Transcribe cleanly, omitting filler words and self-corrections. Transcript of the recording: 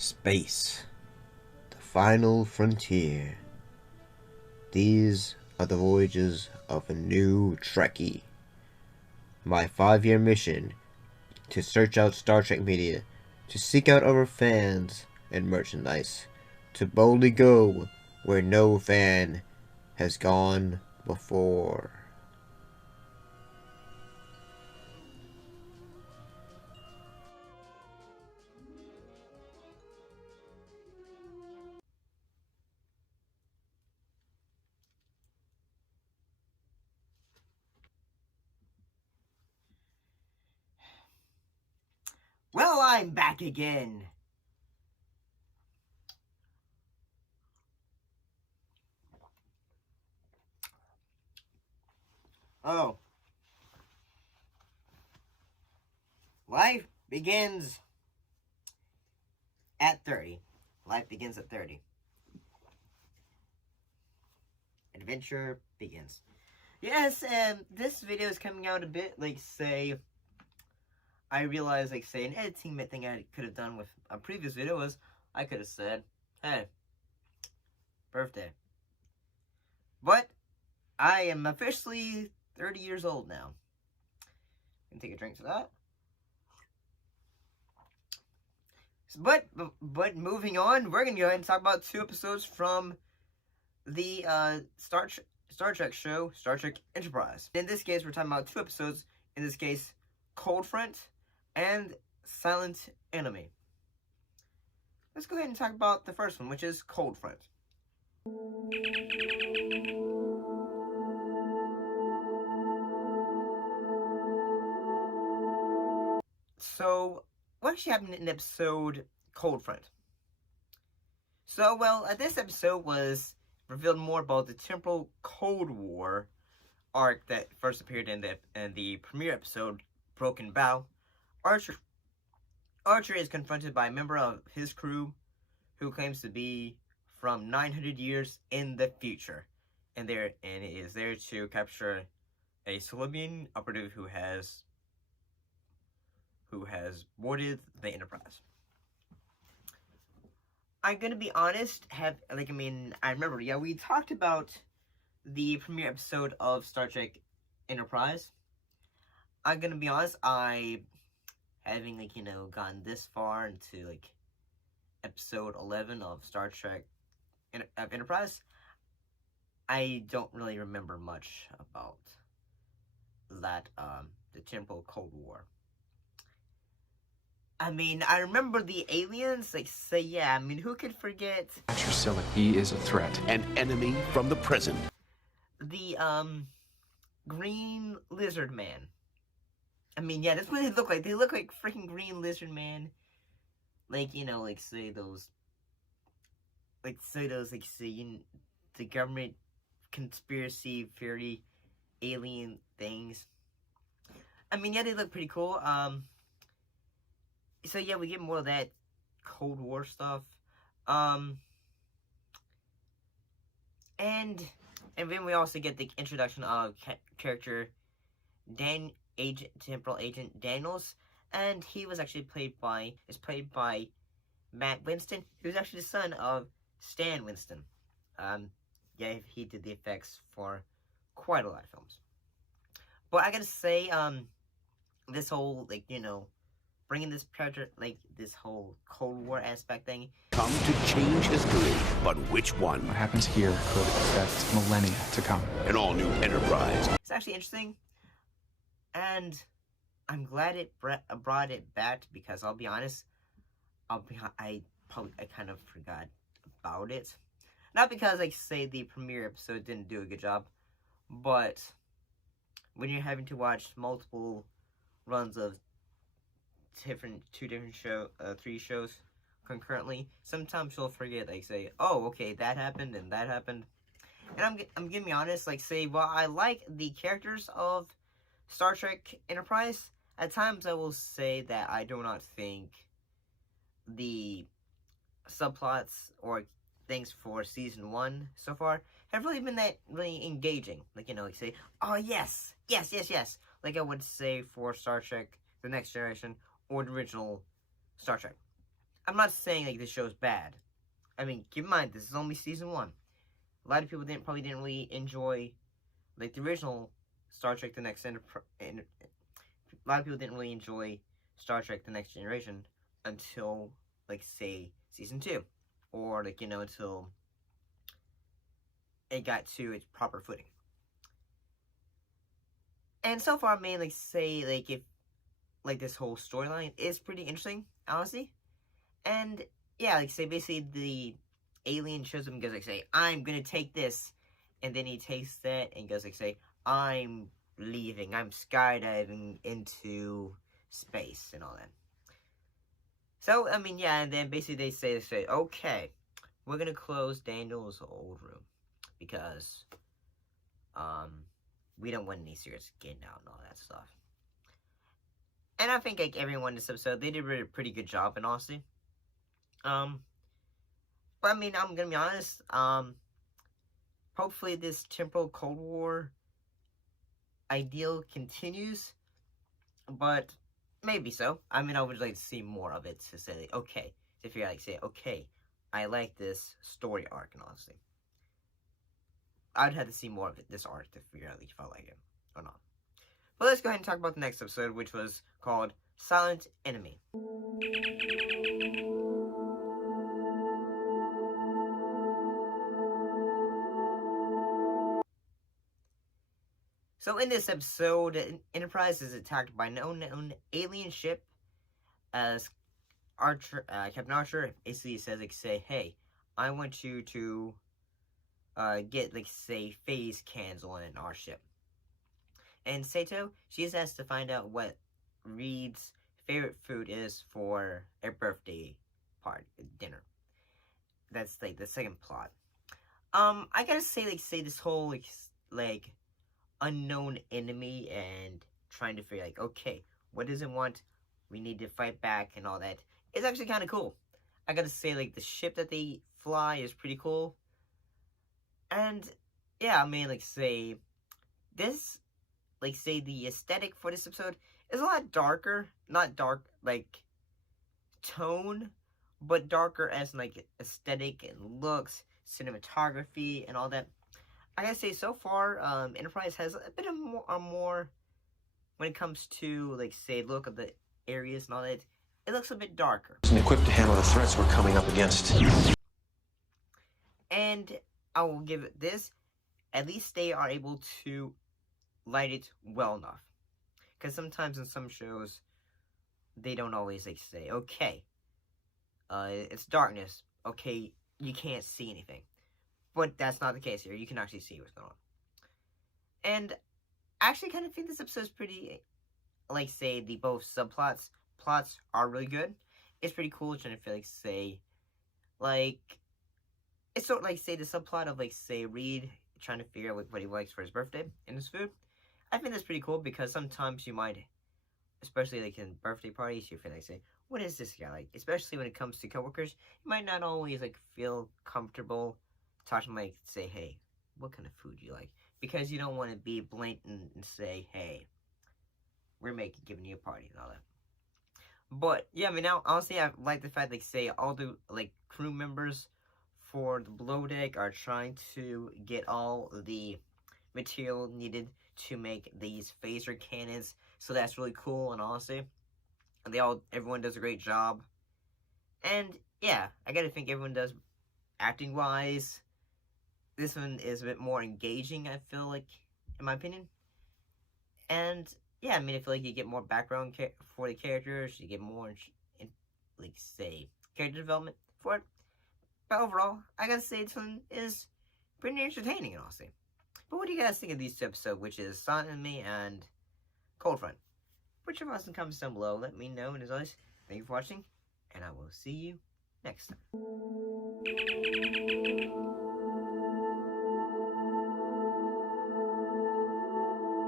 Space, the final frontier. These are the voyages of a new Trekkie. My 5-year mission to search out Star Trek media, to seek out our fans and merchandise, to boldly go where no fan has gone before. Well, I'm back again. Oh. Life begins at 30. Life begins at 30. Adventure begins. Yes, this video is coming out a bit, I realized, an editing thing I could have done with a previous video was, I could have said, hey, birthday. But, I am officially 30 years old now. I'm gonna take a drink to that. But moving on, we're gonna go ahead and talk about 2 episodes from the Star Trek show, Star Trek Enterprise. In this case, we're talking about 2 episodes. In this case, Cold Front and Silent Enemy. Let's go ahead and talk about the first one, which is Cold Front. So, what actually happened in episode Cold Front? So, well, this episode was revealed more about the temporal Cold War arc that first appeared in the premiere episode, Broken Bow. Archer is confronted by a member of his crew who claims to be from 900 years in the future, and is there to capture a Solobian operative who has boarded the Enterprise. I'm gonna be honest. I remember. Yeah, we talked about the premiere episode of Star Trek Enterprise. I'm gonna be honest. Having gotten this far into episode 11 of Star Trek Enterprise, I don't really remember much about that. The temporal Cold War. I remember the aliens, who could forget? Silly. He is a threat. An enemy from the present. The, green lizard man. That's what they look like. They look like freaking green lizard man. The government conspiracy theory alien things. They look pretty cool. So yeah, we get more of that Cold War stuff. And then we also get the introduction of character Temporal Agent Daniels, and he was actually played by Matt Winston, who's actually the son of Stan Winston. Yeah, he did the effects for quite a lot of films. But I gotta say, this whole bringing this character, this whole Cold War aspect thing. Come to change history, but which one? What happens here could affect millennia to come. An all-new Enterprise. It's actually interesting, and I'm glad it brought it back, because I'll be honest, I kind of forgot about it. Not because, the premiere episode didn't do a good job, but when you're having to watch multiple runs of three shows concurrently, sometimes you'll forget, oh, okay, that happened and that happened. And I'm gonna be honest, while I like the characters of Star Trek Enterprise, at times I will say that I do not think the subplots or things for season 1 so far have really been that really engaging. Say, oh yes, like I would say for Star Trek The Next Generation or the original Star Trek. I'm not saying like this show's bad. I mean, keep in mind this is only season 1. A lot of people probably didn't really enjoy like the original Star Trek: The Next a lot of people didn't really enjoy Star Trek: The Next Generation until like say season 2, or like until it got to its proper footing. And so far, I mean, like say like if like this whole storyline is pretty interesting, honestly. And yeah, like say basically the alien shows up and goes like say, I'm gonna take this, and then he takes that and goes like say, I'm leaving, I'm skydiving into space and all that. So I mean yeah, and then basically they say, okay, we're gonna close Daniel's old room because we don't want any serious getting out and all that stuff. And I think like everyone in this episode, they did a pretty good job in honesty. But I mean, I'm gonna be honest. Hopefully this temporal Cold War ideal continues, but maybe so. I mean, I would like to see more of it to say, like, okay, to figure out, like, say, okay, I like this story arc, and honestly, I'd have to see more of this arc to figure out like, if I like it or not. But let's go ahead and talk about the next episode, which was called Silent Enemy. So in this episode, Enterprise is attacked by an unknown alien ship. As Captain Archer basically says, like, say, hey, I want you to get, like, say, phase cans on our ship. And Sato, she's asked to find out what Reed's favorite food is for a birthday party dinner. That's like the second plot. I gotta say, like, say this whole like unknown enemy and trying to figure like, okay, what does it want? We need to fight back and all that. It's actually kind of cool. I gotta say, like, the ship that they fly is pretty cool. And yeah, I mean, like, say this, like, say the aesthetic for this episode is a lot darker. Not dark like tone, but darker as like aesthetic and looks, cinematography, and all that. I gotta say, so far, Enterprise has a bit of more when it comes to, like, say, look at the areas and all that. It looks a bit darker. And equipped to handle the threats we're coming up against. And I will give it this. At least they are able to light it well enough. Because sometimes in some shows, they don't always, like, say, okay, it's darkness. Okay, you can't see anything. But that's not the case here. You can actually see what's going on. And I actually kind of think this episode is pretty, like, say, the both plots are really good. It's pretty cool trying to feel like, say, like, it's sort of like, say, the subplot of, like, say, Reed trying to figure out what he likes for his birthday and his food. I think that's pretty cool because sometimes you might, especially, like, in birthday parties, you feel like, say, what is this guy like? Especially when it comes to coworkers, you might not always, like, feel comfortable talk to them, like, say, hey, what kind of food do you like? Because you don't want to be blatant and say, hey, we're giving you a party and all that. But yeah, I mean, now honestly, I like the fact, like, say, all the like crew members for the below deck are trying to get all the material needed to make these phaser cannons. So that's really cool, and honestly, everyone does a great job. And yeah, I gotta think everyone does acting wise. This one is a bit more engaging, I feel like, in my opinion. And yeah, I mean, I feel like you get more background for the characters, you get more, like, say, character development for it. But overall, I gotta say this one is pretty entertaining, honestly. But what do you guys think of these two episodes, which is Silent Enemy and Cold Front? Put your thoughts in the comments down below, let me know, and as always, thank you for watching, and I will see you next time.